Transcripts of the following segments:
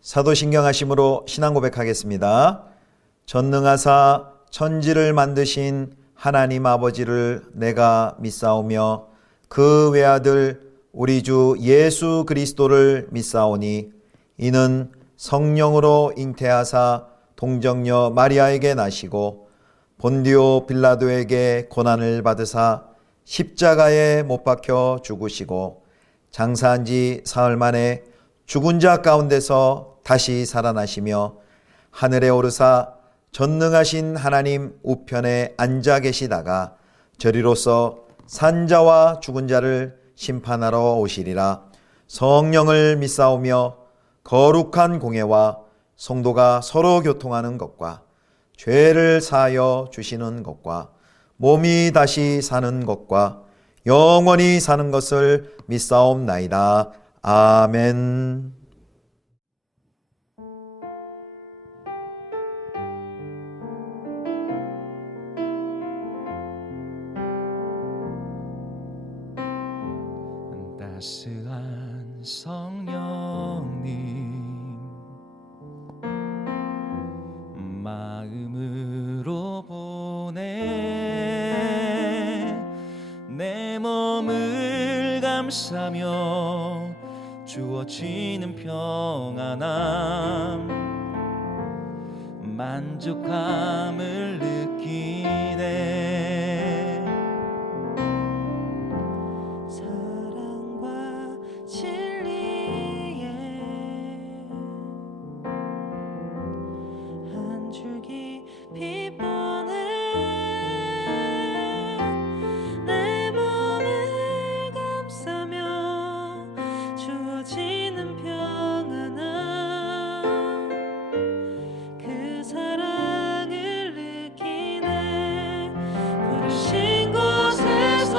사도신경하심으로 신앙 고백하겠습니다. 전능하사 천지를 만드신 하나님 아버지를 내가 믿사오며 그 외아들 우리 주 예수 그리스도를 믿사오니 이는 성령으로 잉태하사 동정녀 마리아에게 나시고 본디오 빌라도에게 고난을 받으사 십자가에 못 박혀 죽으시고 장사한 지 사흘 만에 죽은 자 가운데서 다시 살아나시며 하늘에 오르사 전능하신 하나님 우편에 앉아 계시다가 저리로서 산자와 죽은 자를 심판하러 오시리라. 성령을 믿사오며 거룩한 공회와 성도가 서로 교통하는 것과 죄를 사하여 주시는 것과 몸이 다시 사는 것과 영원히 사는 것을 믿사옵나이다. 아멘. 따스한 성령님 마음으로 보내 내 몸을 감싸며 주어지는 평안함 만족함을 느끼네. 사랑과 진리에 한 줄기 빛 보내 내 몸을 감싸며 주어지는 평안함 그 사랑을 느끼네. 부르신 곳에서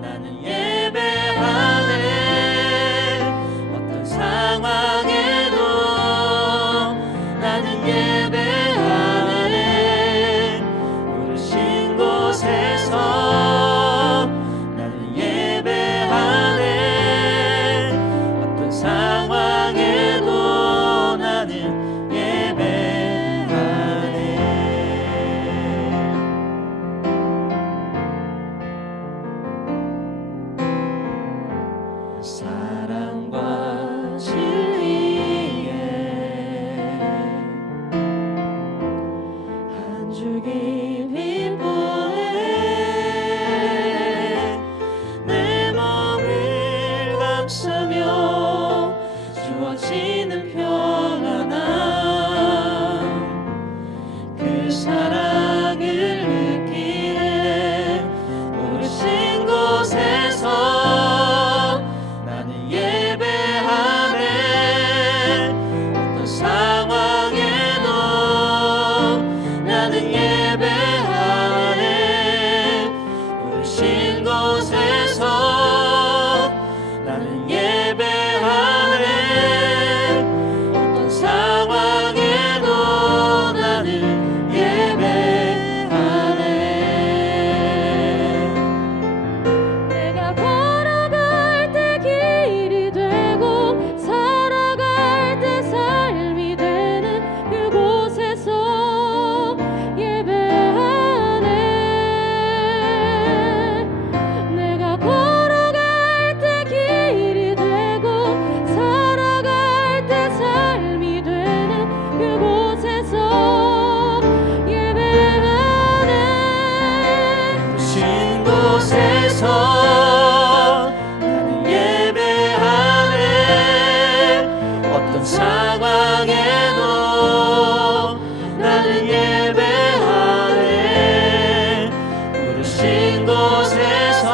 나는 예배하네. 어떤 상황에도 나는 예배하네. 부르신 곳에서 나는 예배하네. 어떤 상황에도 나는 예배하네. 사랑과 진리에 한 줄기 빛 보내 내 몸을 감싸며 주어지는 평안함 그 사랑을 느끼네. 부르신 곳에서 나는 예배하네. 어떤 상황에도 나는 예배하네. 부르신 곳에서 나는 예배하네. 어떤 상황에도 나는 예배하네. 내가 걸어갈 때 길이 되고 살아갈 때 삶이 되는 그곳에서 예배하네. 내가 걸어갈 때 길이 되고 살아갈 때 삶이 되는 그곳에서 예배하네. 부르신 곳에서 나는 예배하네. 어떤 상황에도 나는 예배하네. 부르신 곳에서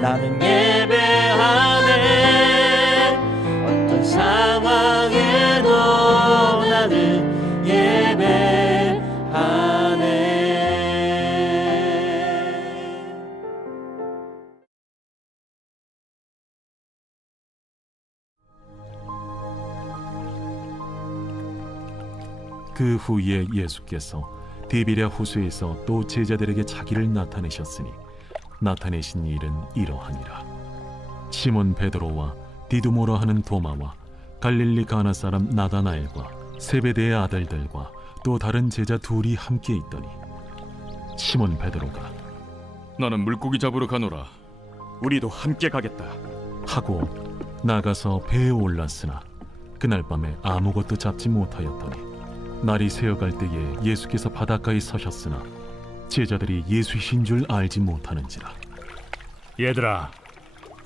나는 예배하네. 어떤 상황에도 나는 예배하네. 그 후에 예수께서 디베랴 호수에서 또 제자들에게 자기를 나타내셨으니 나타내신 일은 이러하니라. 시몬 베드로와 디두모라 하는 도마와 갈릴리 가나 사람 나다나엘과 세베대의 아들들과 또 다른 제자 둘이 함께 있더니 시몬 베드로가 나는 물고기 잡으러 가노라. 우리도 함께 가겠다. 하고 나가서 배에 올랐으나 그날 밤에 아무것도 잡지 못하였더니 날이 새어갈 때에 예수께서 바닷가에 서셨으나 제자들이 예수이신 줄 알지 못하는지라. 얘들아,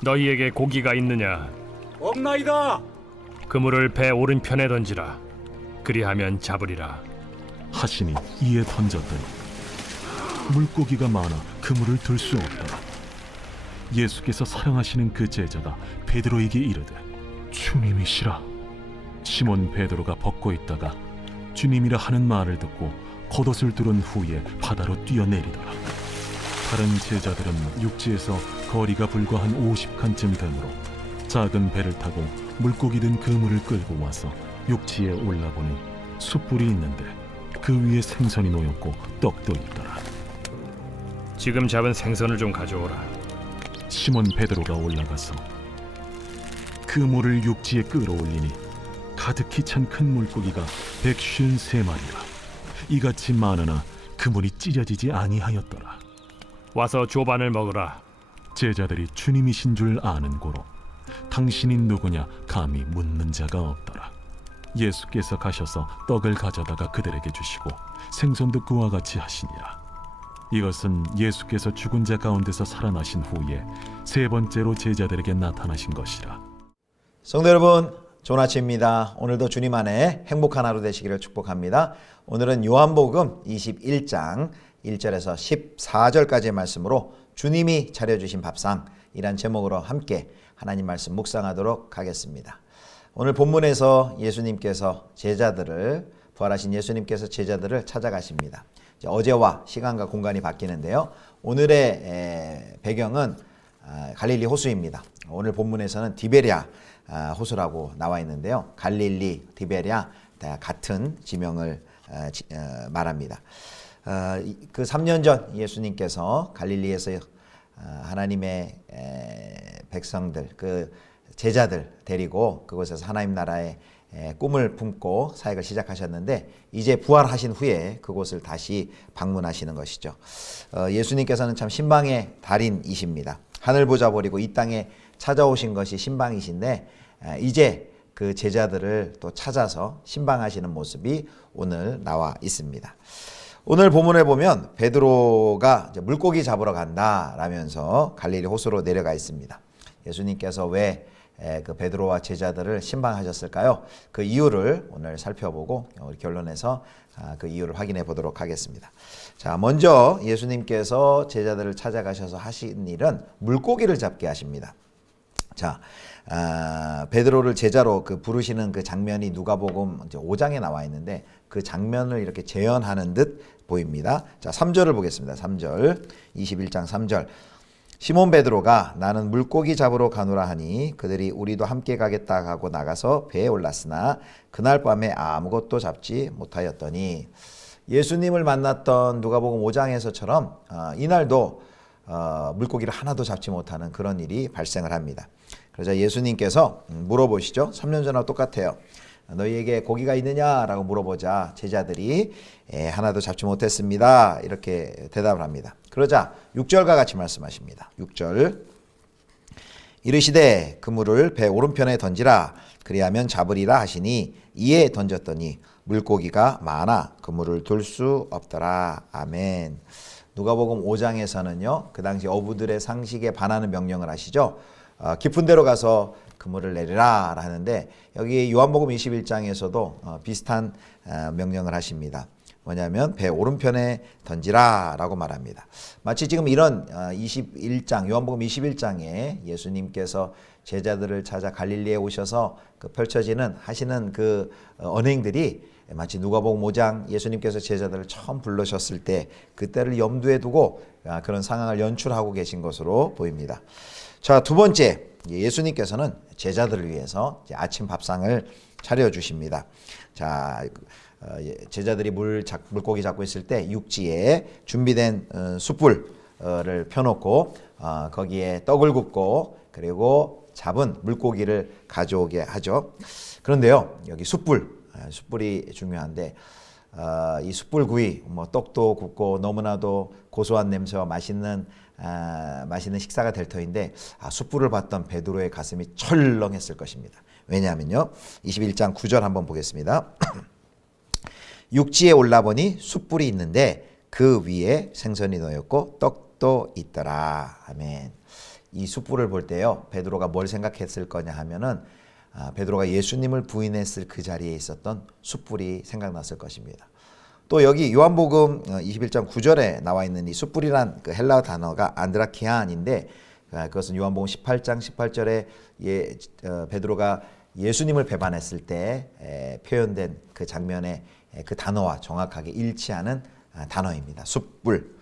너희에게 고기가 있느냐? 없나이다. 그물을 배 오른편에 던지라. 그리하면 잡으리라. 하시니 이에 던졌더니 물고기가 많아 그물을 들 수 없더라. 예수께서 사랑하시는 그 제자가 베드로에게 이르되 주님이시라. 시몬 베드로가 벗고 있다가 주님이라 하는 말을 듣고 겉옷을 두른 후에 바다로 뛰어내리더라. 다른 제자들은 육지에서 거리가 불과 한 50칸쯤 되므로 작은 배를 타고 물고기 든 그물을 끌고 와서 육지에 올라보니 숯불이 있는데 그 위에 생선이 놓였고 떡도 있더라. 지금 잡은 생선을 좀 가져오라. 시몬 베드로가 올라가서 그물을 육지에 끌어올리니 가득히 찬 큰 물고기가 153마리라. 이같이 많으나 그물이 찢어지지 아니하였더라. 와서 조반을 먹으라. 제자들이 주님이신 줄 아는 고로 당신이 누구냐 감히 묻는 자가 없더라. 예수께서 가셔서 떡을 가져다가 그들에게 주시고 생선도 그와 같이 하시니라. 이것은 예수께서 죽은 자 가운데서 살아나신 후에 세 번째로 제자들에게 나타나신 것이라. 성도 여러분, 좋은 아침입니다. 오늘도 주님 안에 행복한 하루 되시기를 축복합니다. 오늘은 요한복음 21장 1절에서 14절까지의 말씀으로 주님이 차려주신 밥상이란 제목으로 함께 하나님 말씀 묵상하도록 하겠습니다. 오늘 본문에서 예수님께서 부활하신 예수님께서 제자들을 찾아가십니다. 어제와 시간과 공간이 바뀌는데요. 오늘의 배경은 갈릴리 호수입니다. 오늘 본문에서는 디베랴 호수라고 나와 있는데요. 갈릴리, 디베랴 같은 지명을 말합니다. 그 3년 전 예수님께서 갈릴리에서 하나님의 백성들, 그 제자들 데리고 그곳에서 하나님 나라의 꿈을 품고 사역을 시작하셨는데 이제 부활하신 후에 그곳을 다시 방문하시는 것이죠. 예수님께서는 참 신방의 달인이십니다. 하늘 보자 버리고 이 땅에 찾아오신 것이 신방이신데 이제 그 제자들을 또 찾아서 신방하시는 모습이 오늘 나와 있습니다. 오늘 본문에 보면 베드로가 물고기 잡으러 간다라면서 갈릴리 호수로 내려가 있습니다. 예수님께서 왜 그 베드로와 제자들을 신방하셨을까요? 그 이유를 오늘 살펴보고 우리 결론에서 그 이유를 확인해 보도록 하겠습니다. 자, 먼저 예수님께서 제자들을 찾아가셔서 하신 일은 물고기를 잡게 하십니다. 자, 베드로를 제자로 부르시는 그 장면이 누가복음 5장에 나와 있는데 그 장면을 이렇게 재현하는 듯 보입니다. 자, 3절을 보겠습니다. 3절, 21장 3절. 시몬 베드로가 나는 물고기 잡으러 가노라 하니 그들이 우리도 함께 가겠다 하고 나가서 배에 올랐으나 그날 밤에 아무것도 잡지 못하였더니 예수님을 만났던 누가복음 5장에서처럼 이날도 물고기를 하나도 잡지 못하는 그런 일이 발생을 합니다. 그러자 예수님께서 물어보시죠. 3년 전하고 똑같아요. 너희에게 고기가 있느냐라고 물어보자 제자들이 하나도 잡지 못했습니다. 이렇게 대답을 합니다. 그러자 6절과 같이 말씀하십니다. 6절 이르시되 그물을 배 오른편에 던지라 그리하면 잡으리라 하시니 이에 던졌더니 물고기가 많아 그물을 둘 수 없더라. 아멘. 누가복음 5장에서는요. 그 당시 어부들의 상식에 반하는 명령을 하시죠. 깊은 데로 가서 그물을 내리라 하는데 여기 요한복음 21장에서도 비슷한 명령을 하십니다. 뭐냐면 배 오른편에 던지라 라고 말합니다. 마치 지금 이런 21장 요한복음 21장에 예수님께서 제자들을 찾아 갈릴리에 오셔서 하시는 그 언행들이 마치 누가복음 5장 예수님께서 제자들을 처음 부르셨을 때 그때를 염두에 두고 그런 상황을 연출하고 계신 것으로 보입니다. 자, 두 번째, 예수님께서는 제자들을 위해서 아침 밥상을 차려주십니다. 자, 제자들이 물고기 잡고 있을 때 육지에 준비된 숯불을 펴놓고 거기에 떡을 굽고 그리고 잡은 물고기를 가져오게 하죠. 그런데요, 여기 숯불이 중요한데 이 숯불구이, 뭐 떡도 굽고 너무나도 고소한 냄새와 맛있는 식사가 될 터인데 숯불을 봤던 베드로의 가슴이 철렁했을 것입니다. 왜냐하면요, 21장 9절 한번 보겠습니다. 육지에 올라보니 숯불이 있는데 그 위에 생선이 놓였고 떡도 있더라. 아멘. 이 숯불을 볼 때요, 베드로가 뭘 생각했을 거냐 하면은 베드로가 예수님을 부인했을 그 자리에 있었던 숯불이 생각났을 것입니다. 또 여기 요한복음 21장 9절에 나와 있는 이 숯불이란 그 헬라어 단어가 안드라키안인데, 그것은 요한복음 18장 18절에 베드로가 예수님을 배반했을 때 표현된 그 장면의 그 단어와 정확하게 일치하는 단어입니다. 숯불.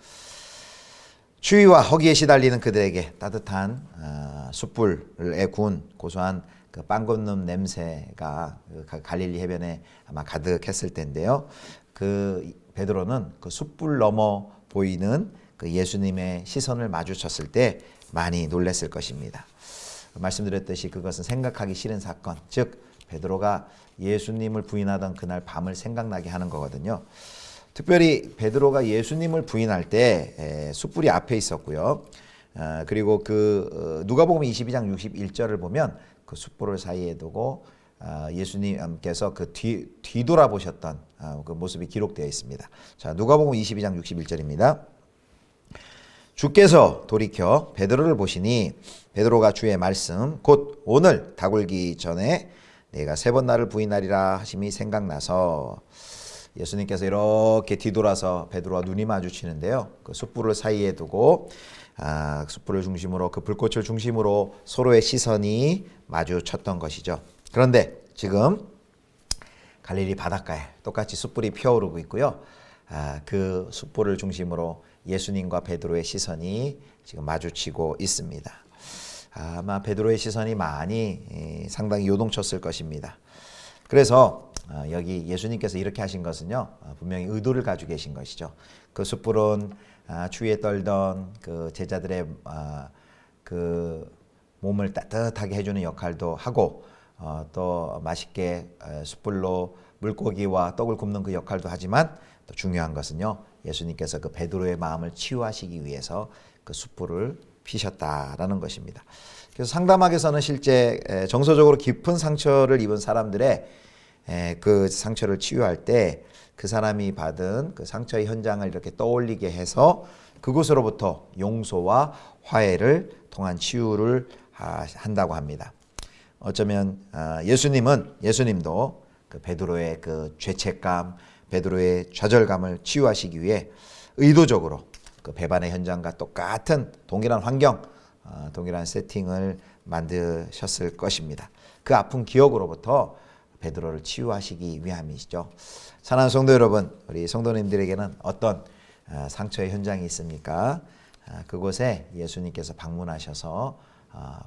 추위와 허기에 시달리는 그들에게 따뜻한 숯불에 구운 고소한 그 빵 굽는 냄새가 그 갈릴리 해변에 아마 가득했을 텐데요. 그 베드로는 그 숯불 넘어 보이는 그 예수님의 시선을 마주쳤을 때 많이 놀랐을 것입니다. 말씀드렸듯이 그것은 생각하기 싫은 사건, 즉 베드로가 예수님을 부인하던 그날 밤을 생각나게 하는 거거든요. 특별히 베드로가 예수님을 부인할 때 숯불이 앞에 있었고요. 그리고 그 누가복음 22장 61절을 보면 그 숯불을 사이에 두고 예수님께서 그 뒤돌아보셨던 그 모습이 기록되어 있습니다. 자, 누가복음 22장 61절입니다. 주께서 돌이켜 베드로를 보시니 베드로가 주의 말씀 곧 오늘 닭울기 전에 내가 3번 나를 부인하리라 하심이 생각나서, 예수님께서 이렇게 뒤돌아서 베드로와 눈이 마주치는데요. 그 숯불을 사이에 두고 숯불을 중심으로, 그 불꽃을 중심으로 서로의 시선이 마주쳤던 것이죠. 그런데 지금 갈릴리 바닷가에 똑같이 숯불이 피어오르고 있고요. 그 숯불을 중심으로 예수님과 베드로의 시선이 지금 마주치고 있습니다. 아마 베드로의 시선이 상당히 요동쳤을 것입니다. 그래서 여기 예수님께서 이렇게 하신 것은요, 분명히 의도를 가지고 계신 것이죠. 그 숯불은 추위에 떨던 그 제자들의 그 몸을 따뜻하게 해주는 역할도 하고, 또 맛있게 숯불로 물고기와 떡을 굽는 그 역할도 하지만, 또 중요한 것은요, 예수님께서 그 베드로의 마음을 치유하시기 위해서 그 숯불을 피셨다라는 것입니다. 그래서 상담학에서는 실제 정서적으로 깊은 상처를 입은 사람들의 그 상처를 치유할 때 그 사람이 받은 그 상처의 현장을 이렇게 떠올리게 해서 그곳으로부터 용서와 화해를 통한 치유를 한다고 합니다. 어쩌면 예수님도 그 베드로의 그 죄책감, 베드로의 좌절감을 치유하시기 위해 의도적으로 그 배반의 현장과 똑같은 동일한 환경, 동일한 세팅을 만드셨을 것입니다. 그 아픈 기억으로부터 베드로를 치유하시기 위함이시죠. 사랑하는 성도 여러분, 우리 성도님들에게는 어떤 상처의 현장이 있습니까? 그곳에 예수님께서 방문하셔서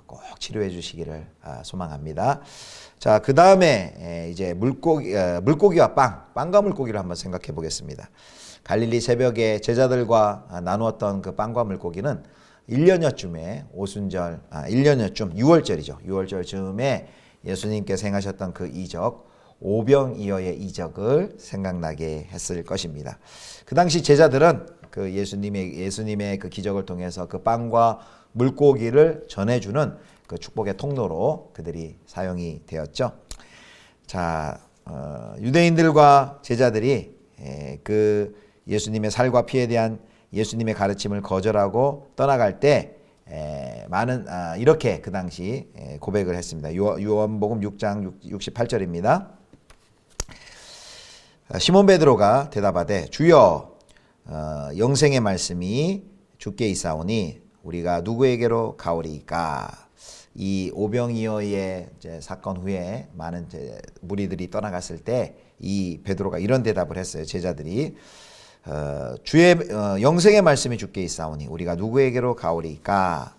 꼭 치료해 주시기를 소망합니다. 자, 그 다음에 이제 물고기와 빵과 물고기를 한번 생각해 보겠습니다. 갈릴리 새벽에 제자들과 나누었던 그 빵과 물고기는 1년여쯤에 6월절이죠. 6월절쯤에 예수님께서 행하셨던 그 이적, 오병이어의 이적을 생각나게 했을 것입니다. 그 당시 제자들은 그 예수님의 그 기적을 통해서 그 빵과 물고기를 전해주는 그 축복의 통로로 그들이 사용이 되었죠. 자, 유대인들과 제자들이 그 예수님의 살과 피에 대한 예수님의 가르침을 거절하고 떠나갈 때 이렇게 그 당시 고백을 했습니다. 요한복음 6장 68절입니다. 시몬 베드로가 대답하되 주여, 영생의 말씀이 주께 있사오니 우리가 누구에게로 가오리이까? 이 오병이어의 사건 후에 많은 무리들이 떠나갔을 때 이 베드로가 이런 대답을 했어요. 제자들이 주의 영생의 말씀이 주께 있사오니 우리가 누구에게로 가오리이까?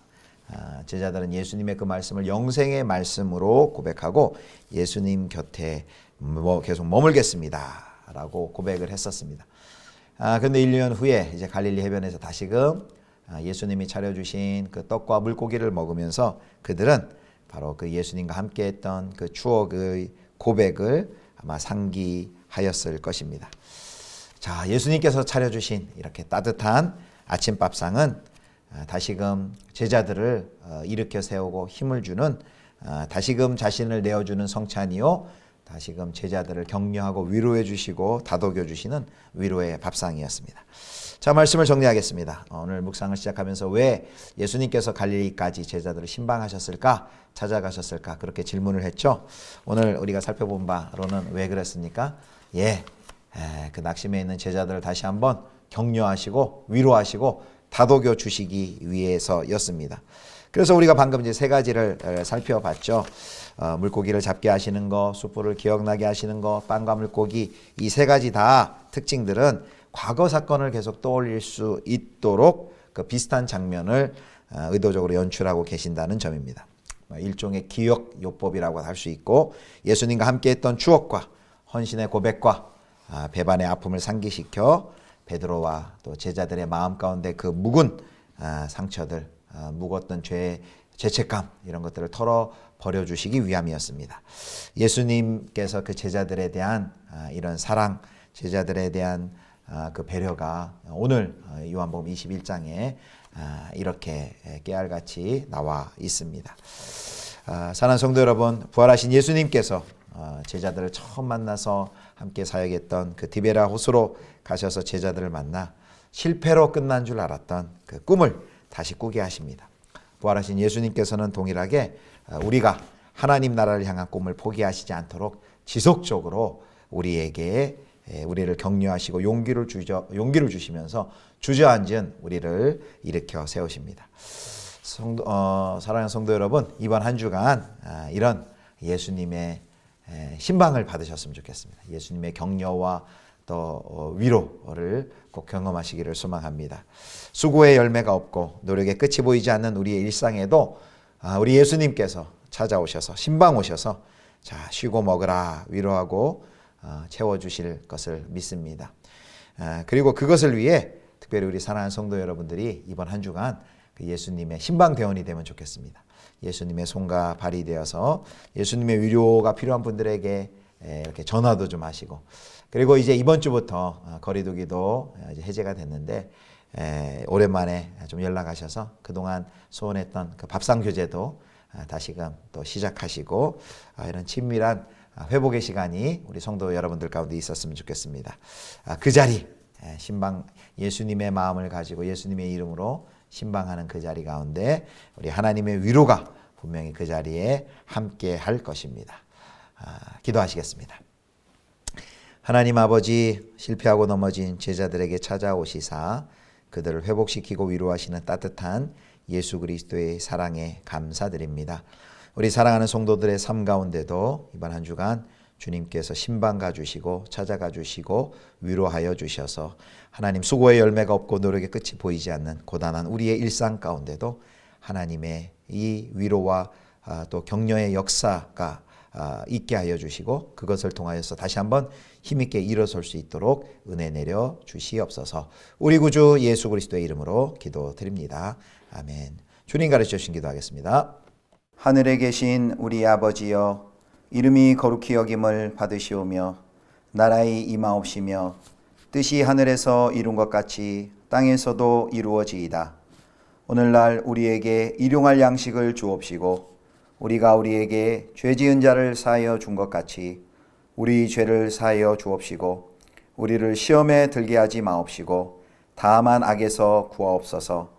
제자들은 예수님의 그 말씀을 영생의 말씀으로 고백하고 예수님 곁에 계속 머물겠습니다 라고 고백을 했었습니다. 그런데 1년 후에 이제 갈릴리 해변에서 다시금 예수님이 차려주신 그 떡과 물고기를 먹으면서 그들은 바로 그 예수님과 함께했던 그 추억의 고백을 아마 상기하였을 것입니다. 자, 예수님께서 차려주신 이렇게 따뜻한 아침밥상은 다시금 제자들을 일으켜 세우고 힘을 주는, 다시금 자신을 내어주는 성찬이요, 다시금 제자들을 격려하고 위로해 주시고 다독여 주시는 위로의 밥상이었습니다. 자, 말씀을 정리하겠습니다. 오늘 묵상을 시작하면서 왜 예수님께서 갈릴리까지 제자들을 신방하셨을까, 찾아가셨을까, 그렇게 질문을 했죠. 오늘 우리가 살펴본 바로는 왜 그랬습니까? 그 낙심해 있는 제자들을 다시 한번 격려하시고 위로하시고 다독여 주시기 위해서였습니다. 그래서 우리가 방금 이제 세 가지를 살펴봤죠. 물고기를 잡게 하시는 거, 숯불을 기억나게 하시는 거, 빵과 물고기, 이 세 가지 다 특징들은 과거 사건을 계속 떠올릴 수 있도록 그 비슷한 장면을 의도적으로 연출하고 계신다는 점입니다. 일종의 기억 요법이라고 할 수 있고, 예수님과 함께했던 추억과 헌신의 고백과 배반의 아픔을 상기시켜 베드로와 또 제자들의 마음 가운데 그 묵은 상처들, 묵었던 죄의 죄책감, 이런 것들을 털어버려 주시기 위함이었습니다. 예수님께서 그 제자들에 대한 이런 사랑, 제자들에 대한 그 배려가 오늘 요한복음 21장에 이렇게 깨알같이 나와 있습니다. 사랑하는 성도 여러분, 부활하신 예수님께서 제자들을 처음 만나서 함께 사역했던 그 디베라 호수로 가셔서 제자들을 만나 실패로 끝난 줄 알았던 그 꿈을 다시 꾸게 하십니다. 부활하신 예수님께서는 동일하게 우리가 하나님 나라를 향한 꿈을 포기하시지 않도록 지속적으로 우리를 격려하시고 용기를 주시면서 주저앉은 우리를 일으켜 세우십니다. 사랑하는 성도 여러분, 이번 한 주간 이런 예수님의 신방을 받으셨으면 좋겠습니다. 예수님의 격려와 또 위로를 꼭 경험하시기를 소망합니다. 수고의 열매가 없고 노력의 끝이 보이지 않는 우리의 일상에도 우리 예수님께서 찾아오셔서 신방 오셔서 자, 쉬고 먹으라 위로하고 채워주실 것을 믿습니다. 그리고 그것을 위해 특별히 우리 사랑하는 성도 여러분들이 이번 한 주간 그 예수님의 신방 대원이 되면 좋겠습니다. 예수님의 손과 발이 되어서 예수님의 위로가 필요한 분들에게 이렇게 전화도 좀 하시고, 그리고 이제 이번 주부터 거리두기도 이제 해제가 됐는데 오랜만에 좀 연락하셔서 그동안 소원했던 그 밥상 교제도 다시금 또 시작하시고 이런 친밀한 회복의 시간이 우리 성도 여러분들 가운데 있었으면 좋겠습니다. 그 자리, 신방, 예수님의 마음을 가지고 예수님의 이름으로 신방하는 그 자리 가운데 우리 하나님의 위로가 분명히 그 자리에 함께 할 것입니다. 기도하시겠습니다. 하나님 아버지, 실패하고 넘어진 제자들에게 찾아오시사 그들을 회복시키고 위로하시는 따뜻한 예수 그리스도의 사랑에 감사드립니다. 우리 사랑하는 성도들의 삶 가운데도 이번 한 주간 주님께서 신방 가주시고 찾아가 주시고 위로하여 주셔서 하나님 수고의 열매가 없고 노력의 끝이 보이지 않는 고단한 우리의 일상 가운데도 하나님의 이 위로와 또 격려의 역사가 있게 하여 주시고 그것을 통하여서 다시 한번 힘있게 일어설 수 있도록 은혜 내려 주시옵소서. 우리 구주 예수 그리스도의 이름으로 기도드립니다. 아멘. 주님 가르쳐 주신 기도하겠습니다. 하늘에 계신 우리 아버지여, 이름이 거룩히 여김을 받으시오며 나라의 임하옵시며 뜻이 하늘에서 이룬 것 같이 땅에서도 이루어지이다. 오늘날 우리에게 일용할 양식을 주옵시고 우리가 우리에게 죄 지은 자를 사하여 준 것 같이 우리 죄를 사하여 주옵시고 우리를 시험에 들게 하지 마옵시고 다만 악에서 구하옵소서.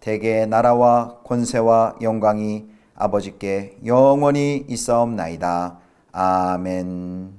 대개 나라와 권세와 영광이 아버지께 영원히 있사옵나이다. 아멘.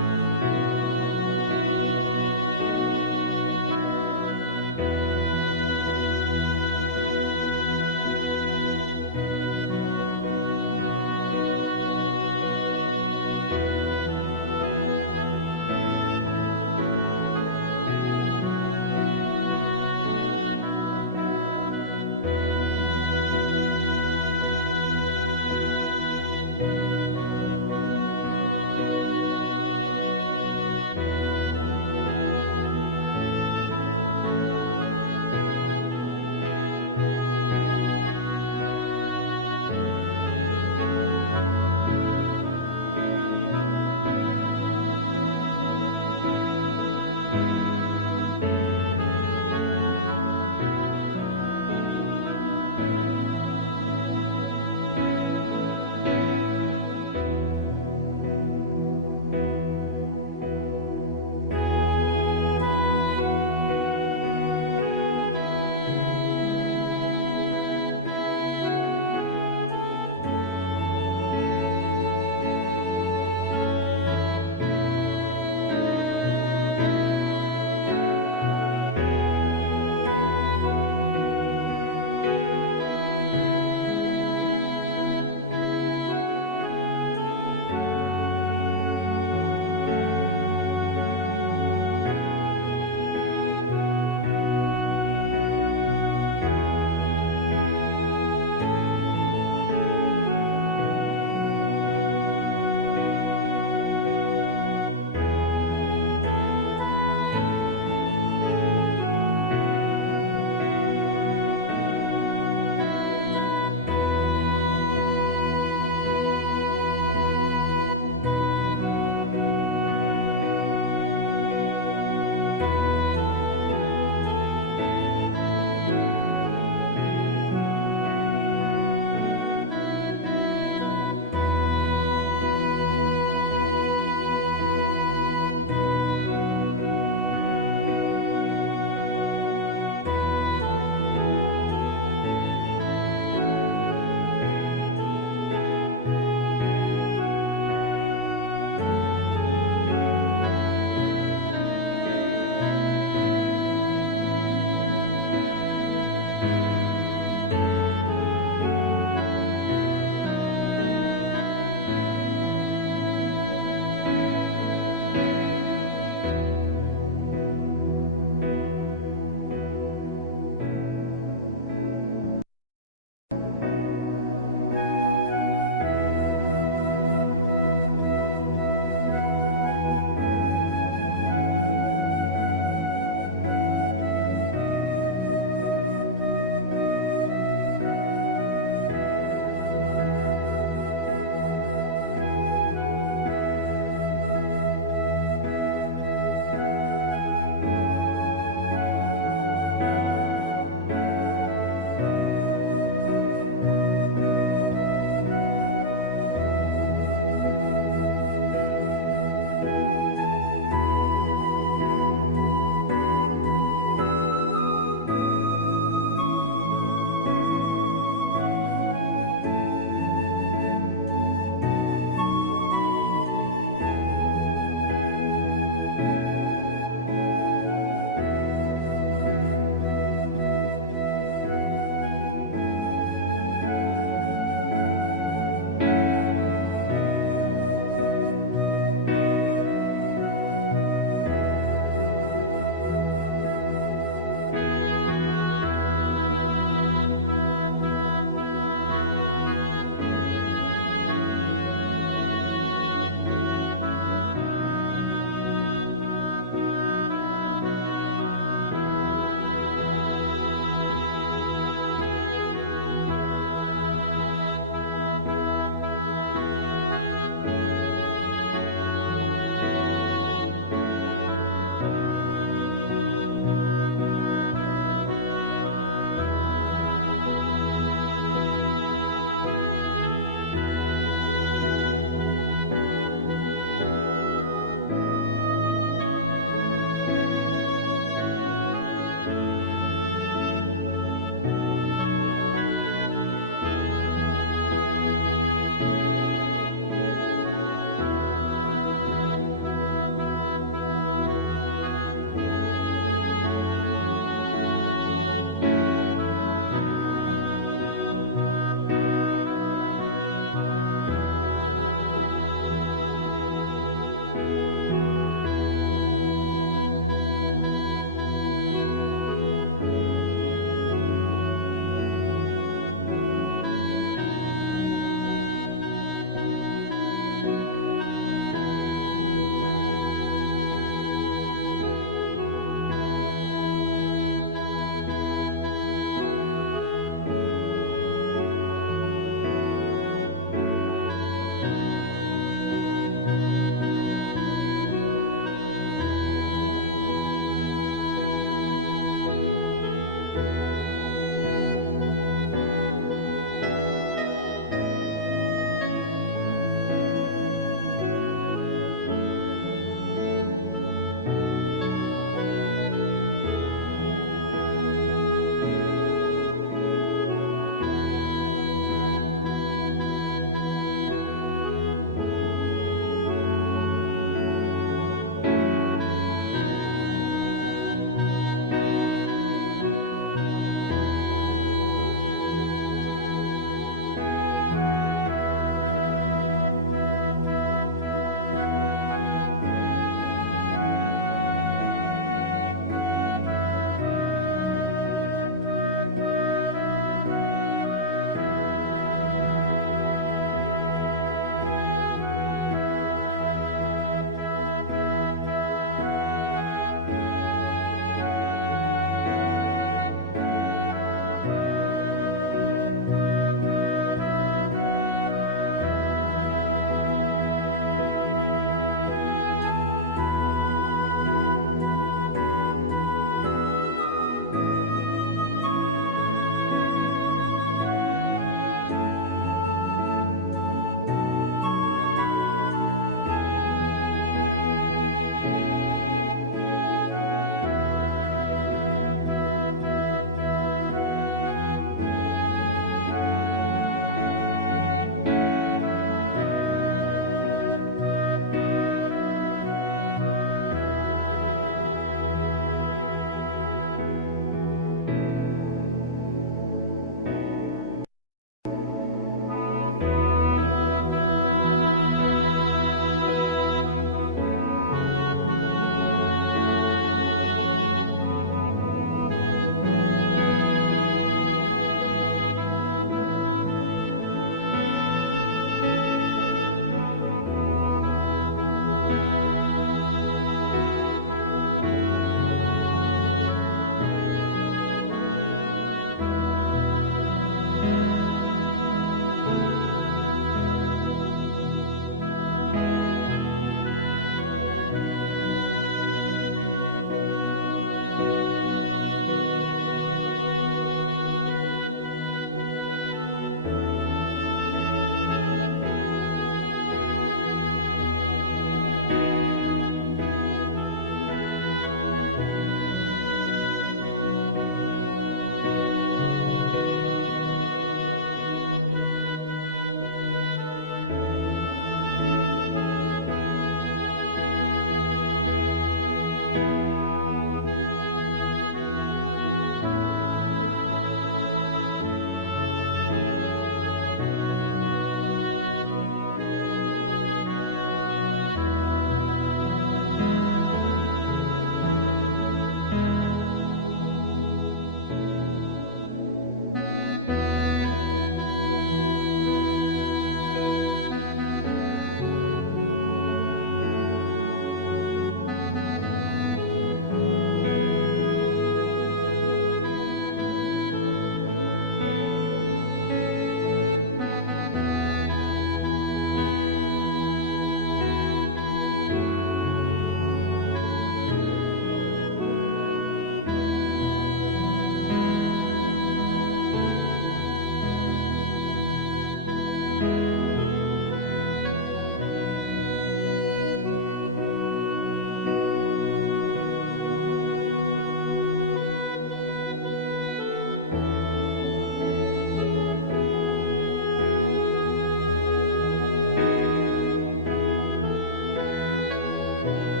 주님.